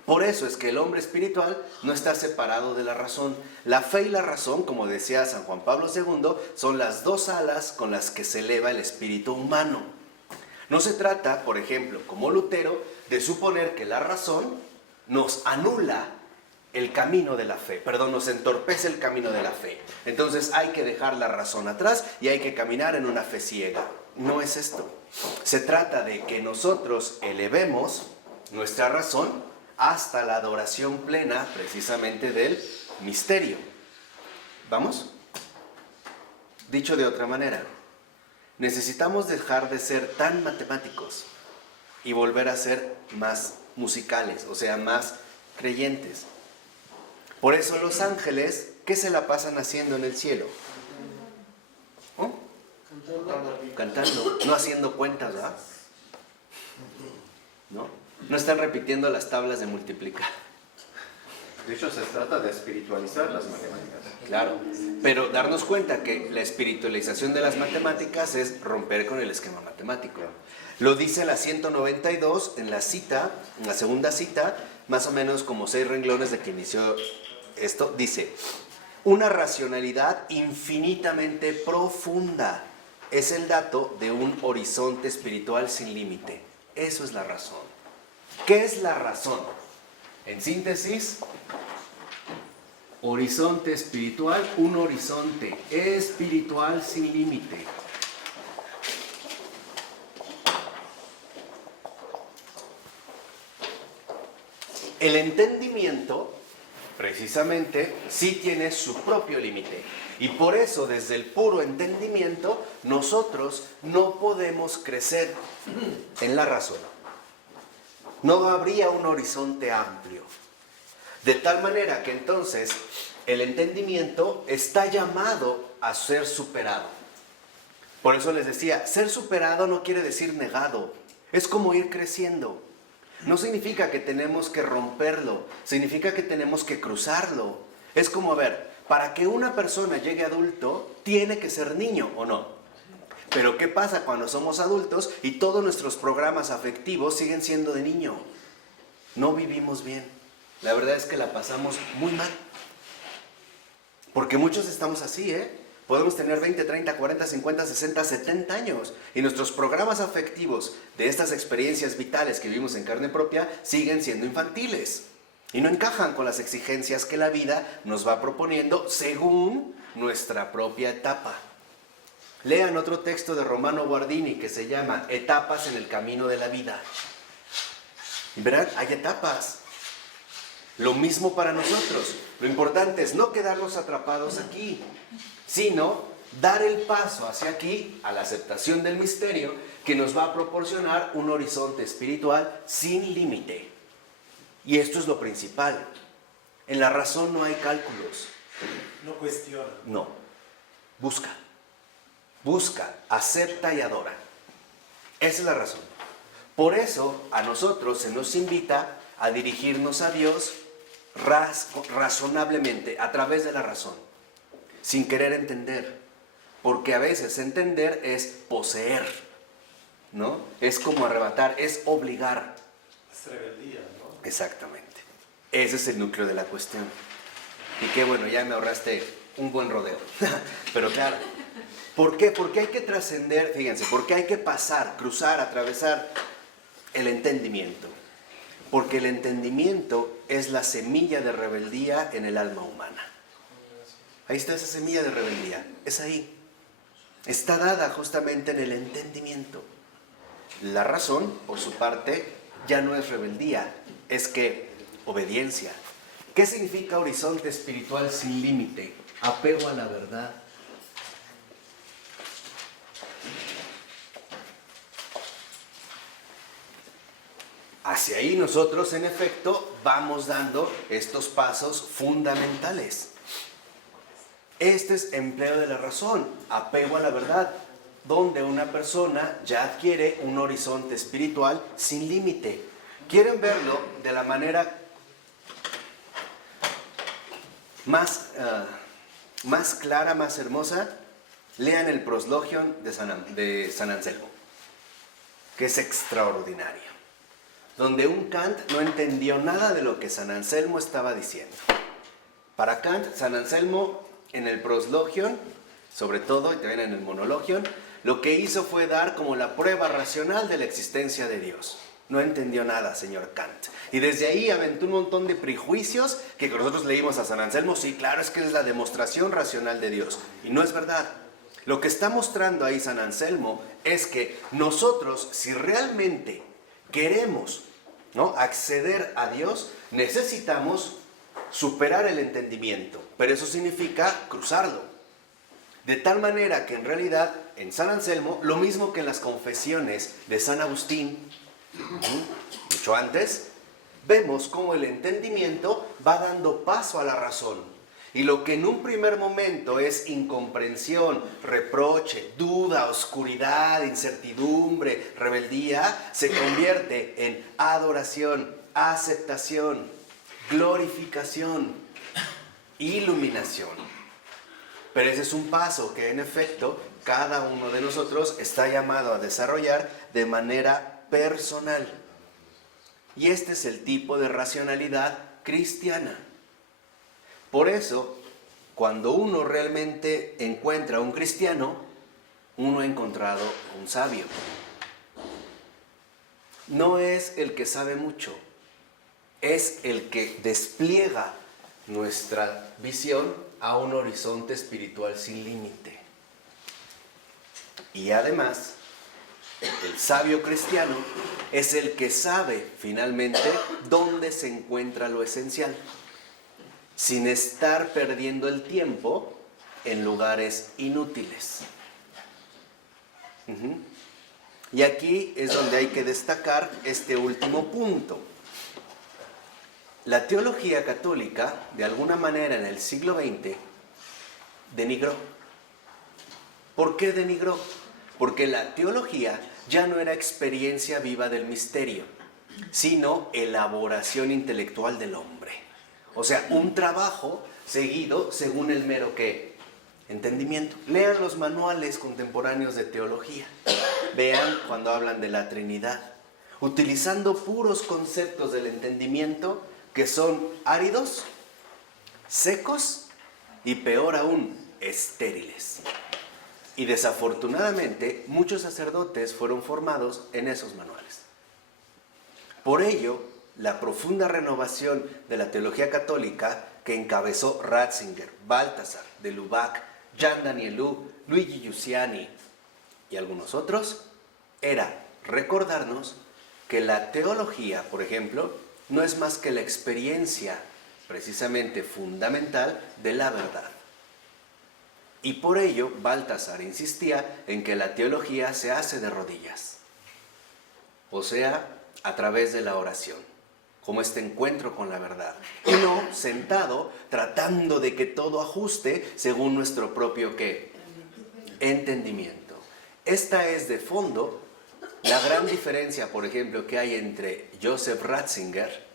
Por eso es que el hombre espiritual no está separado de la razón. La fe y la razón, como decía San Juan Pablo II, son las dos alas con las que se eleva el espíritu humano. No se trata, por ejemplo, como Lutero, de suponer que la razón nos anula el camino de la fe, nos entorpece el camino de la fe. Entonces hay que dejar la razón atrás y hay que caminar en una fe ciega. No es esto. Se trata de que nosotros elevemos nuestra razón hasta la adoración plena, precisamente del misterio. ¿Vamos? Dicho de otra manera, necesitamos dejar de ser tan matemáticos y volver a ser más musicales, o sea, más creyentes. Por eso los ángeles, ¿qué se la pasan haciendo en el cielo? ¿Oh? Cantando, no haciendo cuentas, ¿verdad? No están repitiendo las tablas de multiplicar. De hecho, se trata de espiritualizar las matemáticas. Claro, pero darnos cuenta que la espiritualización de las matemáticas es romper con el esquema matemático. Lo dice la 192 en la cita, en la segunda cita, más o menos como 6 renglones de que inició esto. Dice, una racionalidad infinitamente profunda es el dato de un horizonte espiritual sin límite. Eso es la razón. ¿Qué es la razón? En síntesis, horizonte espiritual, un horizonte espiritual sin límite. El entendimiento, precisamente, sí tiene su propio límite. Y por eso, desde el puro entendimiento, nosotros no podemos crecer en la razón. No habría un horizonte amplio. De tal manera que entonces el entendimiento está llamado a ser superado. Por eso les decía, ser superado no quiere decir negado. Es como ir creciendo. No significa que tenemos que romperlo, significa que tenemos que cruzarlo. Es como, a ver, para que una persona llegue adulto, tiene que ser niño, ¿o no? Pero ¿qué pasa cuando somos adultos y todos nuestros programas afectivos siguen siendo de niño? No vivimos bien. La verdad es que la pasamos muy mal. Porque muchos estamos así, Podemos tener 20, 30, 40, 50, 60, 70 años. Y nuestros programas afectivos de estas experiencias vitales que vivimos en carne propia siguen siendo infantiles. Y no encajan con las exigencias que la vida nos va proponiendo según nuestra propia etapa. Lean otro texto de Romano Guardini que se llama Etapas en el camino de la vida. Y verán, hay etapas. Lo mismo para nosotros. Lo importante es no quedarnos atrapados aquí, sino dar el paso hacia aquí, a la aceptación del misterio, que nos va a proporcionar un horizonte espiritual sin límite. Y esto es lo principal. En la razón no hay cálculos. No cuestiona. No. Busca. Busca, acepta y adora. Esa es la razón. Por eso a nosotros se nos invita a dirigirnos a Dios razonablemente, a través de la razón, sin querer entender. Porque a veces entender es poseer, ¿no? Es como arrebatar, es obligar. Es rebeldía, ¿no? Exactamente. Ese es el núcleo de la cuestión. Y qué bueno, ya me ahorraste un buen rodeo. Pero claro, ¿por qué? Porque hay que trascender, fíjense, porque hay que pasar, cruzar, atravesar el entendimiento. Porque el entendimiento es la semilla de rebeldía en el alma humana. Ahí está esa semilla de rebeldía, es ahí. Está dada justamente en el entendimiento. La razón, por su parte, ya no es rebeldía, es que obediencia. ¿Qué significa horizonte espiritual sin límite? Apego a la verdad. Hacia ahí nosotros, en efecto, vamos dando estos pasos fundamentales. Este es empleo de la razón, apego a la verdad, donde una persona ya adquiere un horizonte espiritual sin límite. ¿Quieren verlo de la manera más clara, más hermosa? Lean el proslogion de San Anselmo, que es extraordinario, donde un Kant no entendió nada de lo que San Anselmo estaba diciendo. Para Kant, San Anselmo, en el proslogion, sobre todo, y también en el monologion, lo que hizo fue dar como la prueba racional de la existencia de Dios. No entendió nada, señor Kant. Y desde ahí aventó un montón de prejuicios que nosotros leímos a San Anselmo. Sí, claro, es que es la demostración racional de Dios. Y no es verdad. Lo que está mostrando ahí San Anselmo es que nosotros, si realmente queremos, ¿no?, acceder a Dios, necesitamos superar el entendimiento. Pero eso significa cruzarlo. De tal manera que en realidad en San Anselmo, lo mismo que en las confesiones de San Agustín, mucho antes, vemos cómo el entendimiento va dando paso a la razón. Y lo que en un primer momento es incomprensión, reproche, duda, oscuridad, incertidumbre, rebeldía, se convierte en adoración, aceptación, glorificación, iluminación. Pero ese es un paso que en efecto cada uno de nosotros está llamado a desarrollar de manera personal. Y este es el tipo de racionalidad cristiana. Por eso, cuando uno realmente encuentra a un cristiano, uno ha encontrado un sabio. No es el que sabe mucho, es el que despliega nuestra visión a un horizonte espiritual sin límite. Y además, el sabio cristiano es el que sabe finalmente dónde se encuentra lo esencial, sin estar perdiendo el tiempo en lugares inútiles. Y aquí es donde hay que destacar este último punto. La teología católica, de alguna manera en el siglo XX, denigró. ¿Por qué denigró? Porque la teología ya no era experiencia viva del misterio, sino elaboración intelectual del hombre. O sea, un trabajo seguido según el mero ¿qué? Entendimiento. Lean los manuales contemporáneos de teología. Vean cuando hablan de la Trinidad, utilizando puros conceptos del entendimiento que son áridos, secos y peor aún, estériles. Y desafortunadamente muchos sacerdotes fueron formados en esos manuales. Por ello, la profunda renovación de la teología católica que encabezó Ratzinger, Balthasar, de Lubac, Jean Danielou, Luigi Giussiani y algunos otros, era recordarnos que la teología, por ejemplo, no es más que la experiencia precisamente fundamental de la verdad. Y por ello, Baltasar insistía en que la teología se hace de rodillas, o sea, a través de la oración, como este encuentro con la verdad, y no sentado tratando de que todo ajuste según nuestro propio ¿qué? Entendimiento. Esta es de fondo la gran diferencia, por ejemplo, que hay entre Joseph Ratzinger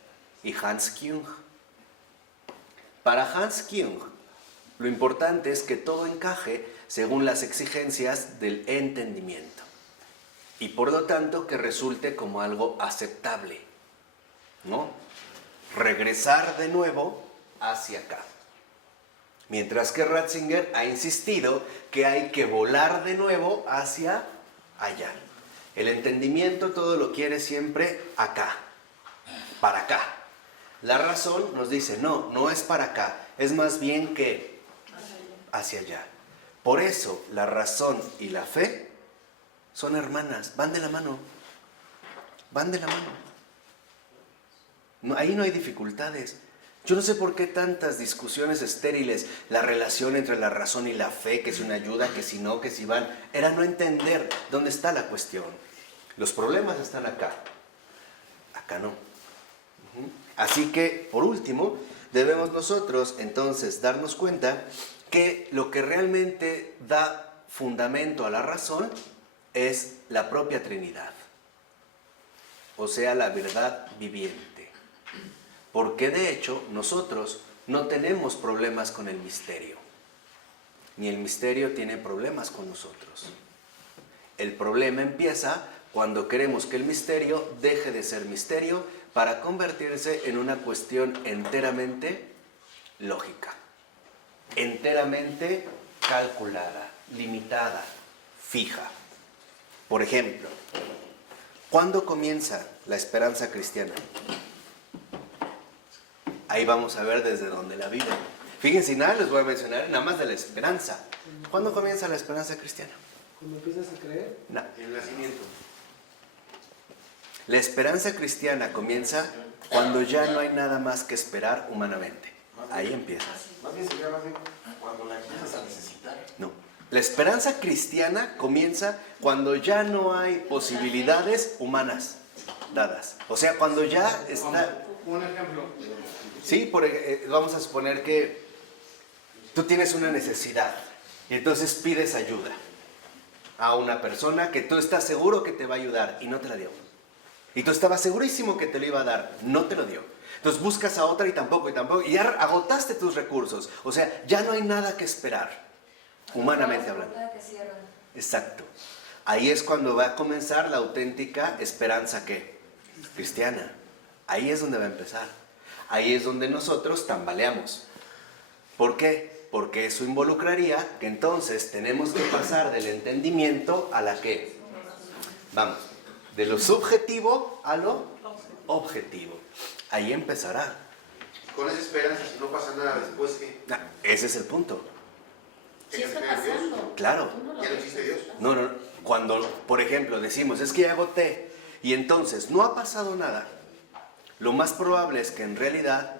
y Hans Küng. Para Hans Küng, lo importante es que todo encaje según las exigencias del entendimiento y por lo tanto que resulte como algo aceptable, ¿no? Regresar de nuevo hacia acá. Mientras que Ratzinger ha insistido que hay que volar de nuevo hacia allá. El entendimiento todo lo quiere siempre acá, para acá. La razón nos dice, no, no es para acá, es más bien que hacia allá. Por eso la razón y la fe son hermanas, van de la mano, van de la mano. No, ahí no hay dificultades. Yo no sé por qué tantas discusiones estériles, la relación entre la razón y la fe, que si una ayuda, que si no, que si van, era no entender dónde está la cuestión. Los problemas están acá, acá no. Así que, por último, debemos nosotros entonces darnos cuenta que lo que realmente da fundamento a la razón es la propia Trinidad, o sea, la verdad viviente. Porque de hecho nosotros no tenemos problemas con el misterio, ni el misterio tiene problemas con nosotros. El problema empieza cuando queremos que el misterio deje de ser misterio para convertirse en una cuestión enteramente lógica, enteramente calculada, limitada, fija. Por ejemplo, ¿cuándo comienza la esperanza cristiana? Ahí vamos a ver desde dónde la viven. Fíjense, nada les voy a mencionar, nada más de la esperanza. ¿Cuándo comienza la esperanza cristiana? Cuando empiezas a creer. No. El nacimiento. La esperanza cristiana comienza cuando ya no hay nada más que esperar humanamente. Ahí empieza. Más bien sería más bien cuando la empiezas a necesitar. No. La esperanza cristiana comienza cuando ya no hay posibilidades humanas dadas. O sea, cuando ya está... Un ejemplo. Sí, vamos a suponer que tú tienes una necesidad y entonces pides ayuda a una persona que tú estás seguro que te va a ayudar y no te la dio. Y tú estabas segurísimo que te lo iba a dar, no te lo dio. Entonces buscas a otra y tampoco, y ya agotaste tus recursos. O sea, ya no hay nada que esperar, humanamente hablando. Exacto. Ahí es cuando va a comenzar la auténtica esperanza, ¿qué? Cristiana. Ahí es donde va a empezar. Ahí es donde nosotros tambaleamos. ¿Por qué? Porque eso involucraría que entonces tenemos que pasar del entendimiento a la ¿qué? Vamos, de lo subjetivo a lo objetivo. Ahí empezará. Con esa esperanza, si no pasa nada después, ¿qué? Ese es el punto. Sí está pasando. Claro. Tú no lo ¿Ya no ves. existe Dios? No. Cuando, por ejemplo, decimos, es que ya agoté, y entonces no ha pasado nada, lo más probable es que en realidad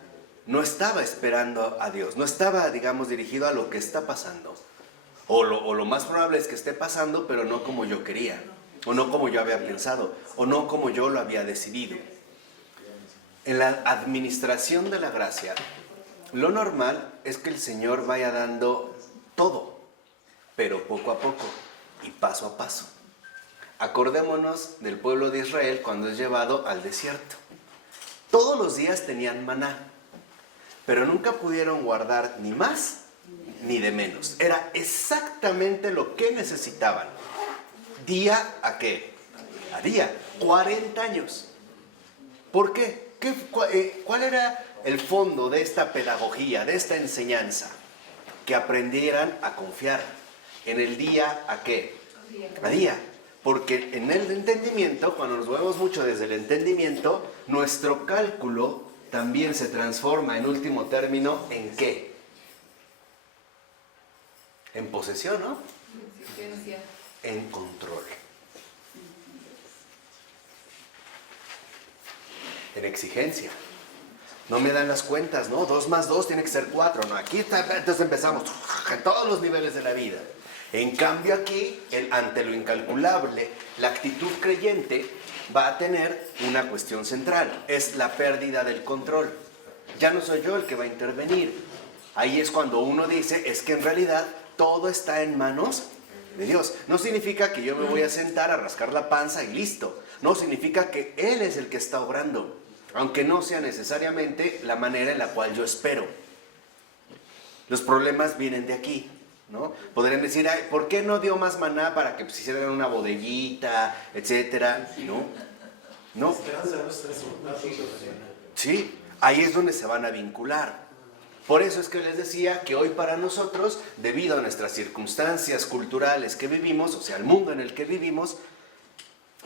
no estaba esperando a Dios, no estaba, digamos, dirigido a lo que está pasando. O lo más probable es que esté pasando, pero no como yo quería, o no como yo había pensado, o no como yo lo había decidido. En la administración de la gracia, lo normal es que el Señor vaya dando todo, pero poco a poco y paso a paso. Acordémonos del pueblo de Israel cuando es llevado al desierto. Todos los días tenían maná, pero nunca pudieron guardar ni más ni de menos. Era exactamente lo que necesitaban. ¿Día a qué? A día. 40 años. ¿Por qué? ¿Cuál era el fondo de esta pedagogía, de esta enseñanza? Que aprendieran a confiar en el día a qué? A día. Porque en el entendimiento, cuando nos movemos mucho desde el entendimiento, nuestro cálculo también se transforma en último término ¿en qué? En posesión, ¿no? En control. En exigencia. No me dan las cuentas, ¿no? 2 más 2 tiene que ser 4, ¿no? Aquí está, entonces empezamos en todos los niveles de la vida. En cambio aquí, ante lo incalculable, la actitud creyente va a tener una cuestión central, es la pérdida del control. Ya no soy yo el que va a intervenir. Ahí es cuando uno dice, es que en realidad todo está en manos de Dios. No significa que yo me voy a sentar a rascar la panza y listo. No, significa que Él es el que está obrando, aunque no sea necesariamente la manera en la cual yo espero. Los problemas vienen de aquí, ¿no? Podrían decir, ay, ¿por qué no dio más maná para que se hicieran una bodeguita, etcétera? No. La esperanza no es resultado. Sí, ahí es donde se van a vincular. Por eso es que les decía que hoy para nosotros, debido a nuestras circunstancias culturales que vivimos, o sea, el mundo en el que vivimos,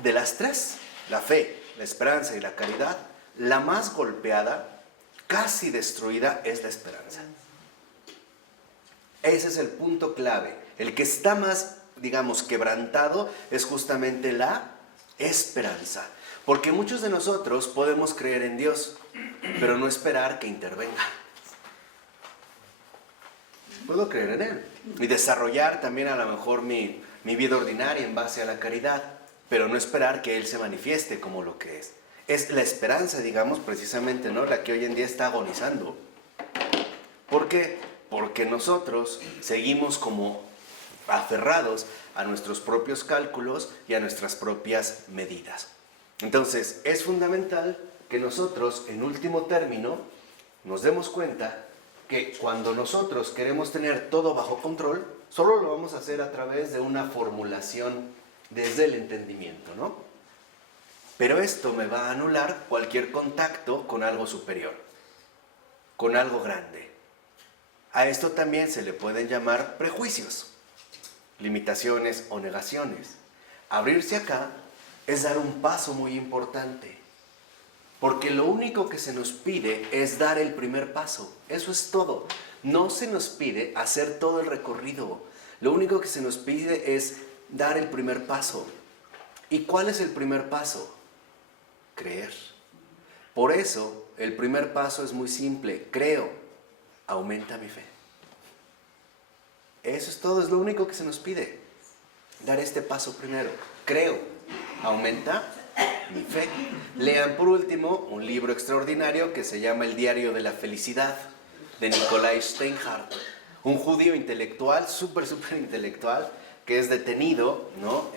de las tres, la fe, la esperanza y la caridad, la más golpeada, casi destruida, es la esperanza. Ese es el punto clave. El que está más, digamos, quebrantado es justamente la esperanza. Porque muchos de nosotros podemos creer en Dios, pero no esperar que intervenga. Puedo creer en Él y desarrollar también a lo mejor mi vida ordinaria en base a la caridad, pero no esperar que Él se manifieste como lo que es. Es la esperanza, digamos, precisamente, ¿no?, la que hoy en día está agonizando. ¿Por qué? Porque nosotros seguimos como aferrados a nuestros propios cálculos y a nuestras propias medidas. Entonces, es fundamental que nosotros, en último término, nos demos cuenta que cuando nosotros queremos tener todo bajo control, solo lo vamos a hacer a través de una formulación desde el entendimiento, ¿no? Pero esto me va a anular cualquier contacto con algo superior, con algo grande. A esto también se le pueden llamar prejuicios, limitaciones o negaciones. Abrirse acá es dar un paso muy importante, porque lo único que se nos pide es dar el primer paso. Eso es todo. No se nos pide hacer todo el recorrido. Lo único que se nos pide es dar el primer paso. ¿Y cuál es el primer paso? Creer. Por eso, el primer paso es muy simple. Creo. Aumenta mi fe. Eso es todo. Es lo único que se nos pide. Dar este paso primero. Creo. Aumenta mi fe. Lean por último un libro extraordinario que se llama El Diario de la Felicidad, de Nikolai Steinhardt, un judío intelectual, súper intelectual, que es detenido, ¿no?,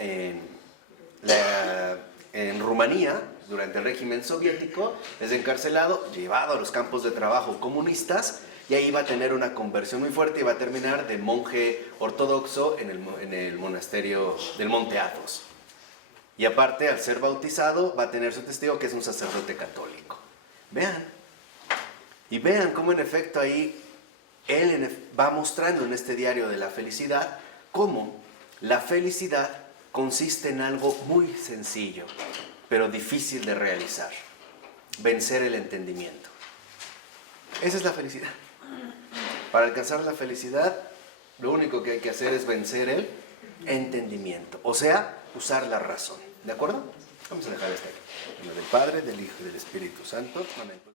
en Rumanía durante el régimen soviético, es encarcelado, llevado a los campos de trabajo comunistas, y ahí va a tener una conversión muy fuerte y va a terminar de monje ortodoxo en el monasterio del Monte Athos. Y aparte, al ser bautizado, va a tener su testigo, que es un sacerdote católico. Vean. Y vean cómo en efecto ahí él va mostrando en este diario de la felicidad cómo la felicidad consiste en algo muy sencillo, pero difícil de realizar. Vencer el entendimiento. Esa es la felicidad. Para alcanzar la felicidad, lo único que hay que hacer es vencer el entendimiento. O sea, usar la razón. ¿De acuerdo? Vamos a dejar esto aquí. En nombre del Padre, del Hijo y del Espíritu Santo. Amén.